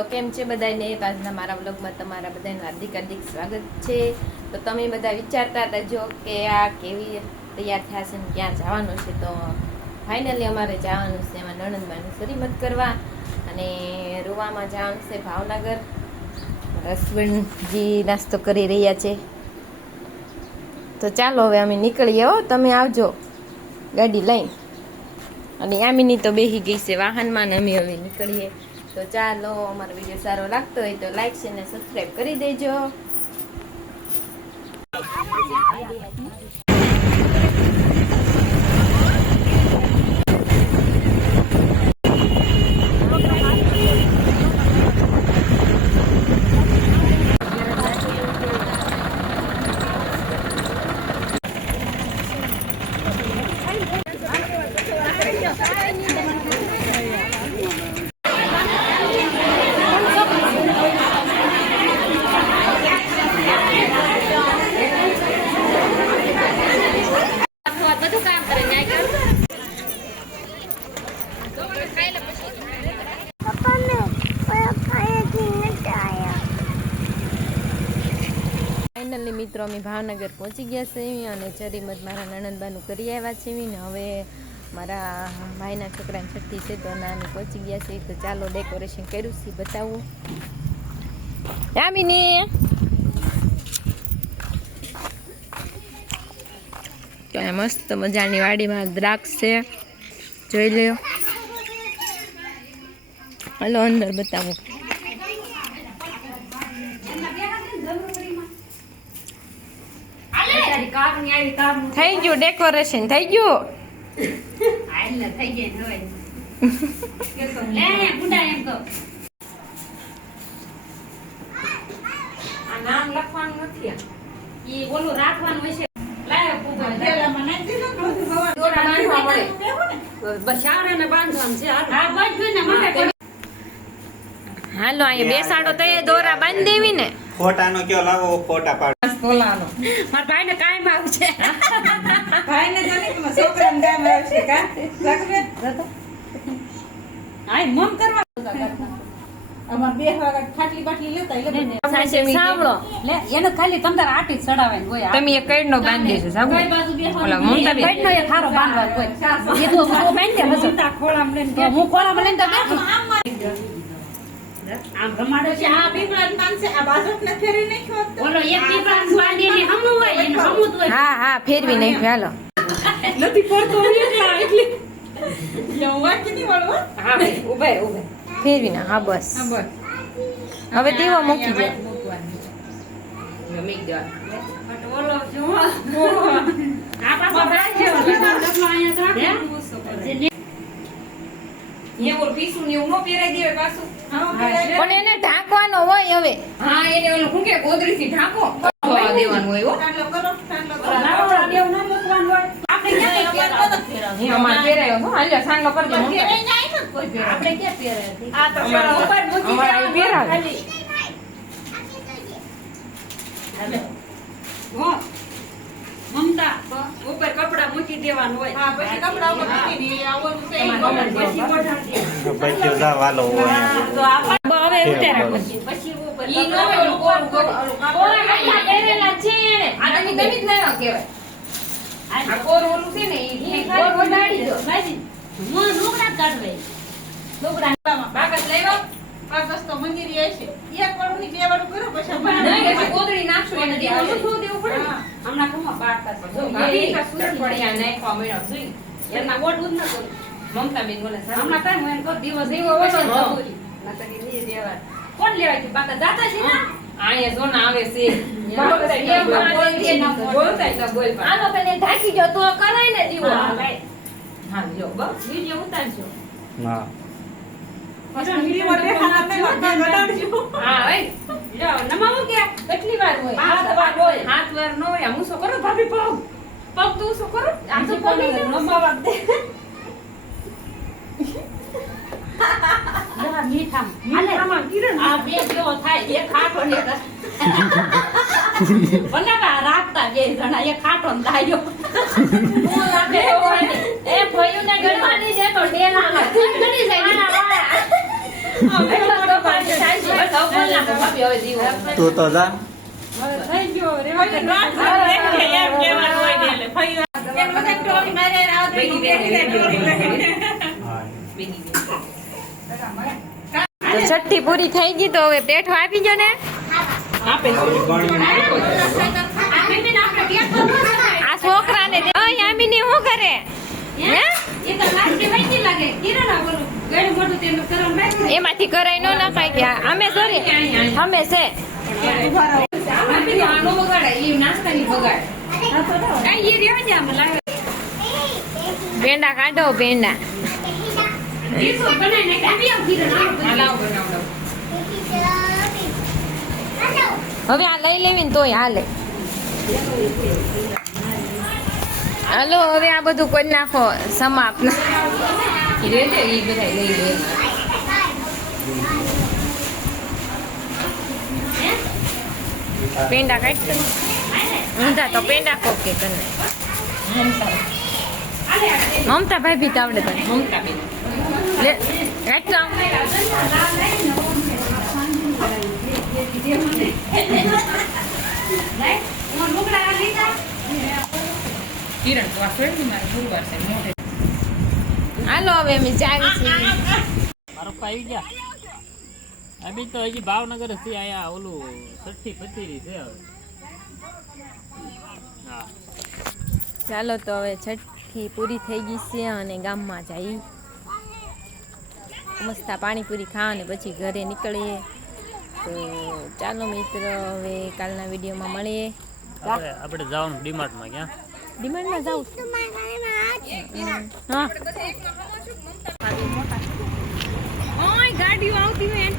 તો કેમ છે બધાને આજના મારા વ્લોગમાં તમારા બધાને હાર્દિક હાર્દિક સ્વાગત છે. તો તમે બધા વિચારતા હતા જો કે આ કેવી તૈયાર થયા છે ને ક્યાં જવાનું છે, તો ફાઇનલી અમારે જવાનું છે એમાં નણંદબાનું શ્રીમત કરવા અને રૂવામાં જવાનું છે ભાવનગર. હસબન્ડજી નાસ્તો કરી રહ્યા છે. તો ચાલો હવે અમે નીકળીએ હો, તમે આવજો ગાડી લઈને. અને આમીની તો બેસી ગઈ છે વાહનમાં ને અમે હવે નીકળીએ. તો ચાલો, અમારો વીડિયો સારો લાગતો હોય તો લાઈક છે અને સબસ્ક્રાઈબ કરી દેજો. બધું કામ કરે ફાઇનલી મિત્રો અમે ભાવનગર પહોંચી ગયા છીએ અને ચરીમત મારા નણંદબાનું કરી આવ્યા છીએ ને હવે મારા ભાઈના છોકરાની છઠ્ઠી છે તો નાની પહોંચી ગયા છે. તો ચાલો ડેકોરેશન કર્યું છે, બતાવું. યામિની ત્યાં મસ્ત મજાની વાડીમાં દ્રાક્ષ છે. જોઈ લ્યો. હલો અંદર બતાવું. થઈ ગયું ડેકોરેશન થઈ ગયું? હાલો અહીંયા બેસાડો ઈ ઓલું રાખવાનું હશે. લાયો કુબા દોરા બાંધવા મળે. બસારાને બાંધવાનું છે હા બાંધ્યું ને મને હાલો અહીંયા બેસાડો તો એ દોરા બાંધી દેવી ને ફોટાનો કયો લાવો ફોટા પાડ મારા ભાઈને કાંઈ ભાવ છે આય મમ કરવા સાંભળો. લે એને ખાલી તમ આટી ચડાવાય હોય તમે એ કઈડનો બાંધી છે સાંભળો. ઓલા મમતા બેન. કઈનો એ હારો બાંધવા કોઈ એ તો હું બાંધી દે ખોળામ લઈને હું ખોળામ લઈને તો બેઠું. આમ. રમાડો છે આ ઓલો એક પીપળાનું બાંધીને હમું હોય એને હમું જ હા હા ફેરવી નહીં હાલો. હા. ઉભે ઉભે ફેરવી ના હા બસ. હવે દીવો મૂકી દે. ઓલો જો આ પાછો ભાઈ છે ડબલો અહીંયા હે? પણ એને ઢાંકવાનો હોય હવે. હા એને ઓલું શું કે ગોદડીથી ઢાંકો. દેવાનું હોય હો. નાવડા દેવું ન મૂકવાનું હોય. આપણે ક્યાં કઈ પહેરવાનું? એ અમારે પહેરાયો હો. હાલ્યો, સાંડલો કરી દે, મૂકી દે. આપણે ક્યાં પહેરે હતી? અમારે અમારે અહીં પહેરાવે. હો. મમતા ઉપર કપડા મૂકી દેવાનું હોય પછી ઓઢાડી. પછી જા વાલો અહીંયા તો હવે ઉતારા પછી. પછી ઈ ન હોય, ઓલું કોરું કોરું. કોરા હાથમાં પહેરેલા છે આ તમે ગમે જ લાવ્યા કહેવાય. આ કોરું છે ને, ઈ- કોરું દો. બાજી, હું લુગડા કાઢવે. લુગડા. બાકસ લાવ્યો? નહીં, પછી કોથળી નાખશું એને દીવો શું દેવું પડે હમણાં ખમા બારતા છે. જો, ભાભી, એ આ નાખવા મળ્યો. જોઈ. એમના ઓઢવું જ ન કરું. મમતા બેન બોલે હમણાં કાંઈ હું એને દિવસ દીવો હોય તો. નકર દેવા. કોણ લેવાય છે? બાકા જાતા છે ને? અહીંયા જો ને આવે છે બોલતાય તો બોલ, તો. આનો પેલે ઢાંકી કરાય ને દીવો. હા, ભાઈ. હા જો બસ વીડિયો ઉતારજો હા હા ભાઈ જો, નમાવું કે? કેટલી વાર હોય? હાથ વાર હોય. હાથ વાર ન હોય હું શું કરું ભાભી પગ. પગ તું શું કરું. આમ તો પગ નમાવા દે. જરા મીઠા મીઠામાં કિરણ. આ બે જેવો થાય એક ખાટો ને બનાવા રાખતા બે જણા એક ખાટો ને દાયો હું લાગે. એ ભયું ને ગણવાની દે તો ડેલા ગણી જાય. તો તું જા. છઠ્ઠી પૂરી થઈ ગઈ તો હવે પેઠો આપી જો ને. ઓલી ગણીને આ ખંડને આપણે બેઠો ન શકાય. આ છોકરાને દે ઓય યામિની શું કરે હે એ તો લાસ્ટે વૈતી લાગે. કિરણ આ બોલું. ગળું મોઢું તેનું કરવાનું બાકી. એમાંથી કરાઈ ન નાખાય કે અમે સોરી. અમે છે. ભેંડા કાઢો બધું. હવે આ લઈ લેવી ને તોય હાલે. હાલો હવે આ બધું કરી નાખો સમાપ્ત. પેંડા કાઢ ઊંધા તો પેંડા કોક કે તને મમતા ભાઈ ભી તાવડે તને લે કાઢ તો ઓન લુગડા આ લીધા? હાલો હવે અમે જાવી છીએ. મારો પપ્પા આવી ગયા. અમે તો હજી ભાવનગરથી આયા ઓલું સઠ્ઠી પચીરી છે હવે. ચાલો તો હવે છઠ્ઠી પૂરી થઈ ગઈ છે અને ગામમાં જઈ મસ્તા પાણીપુરી ખાવા અને પછી ઘરે નીકળીએ તો ચાલો મિત્ર હવે કાલના વિડીયોમાં મળીએ. આપણે જવાનું ડીમાર્ટમાં ક્યાં? ડિમાન્ડમાં જાઉં હા ગાડીઓ આવતી હોય એમ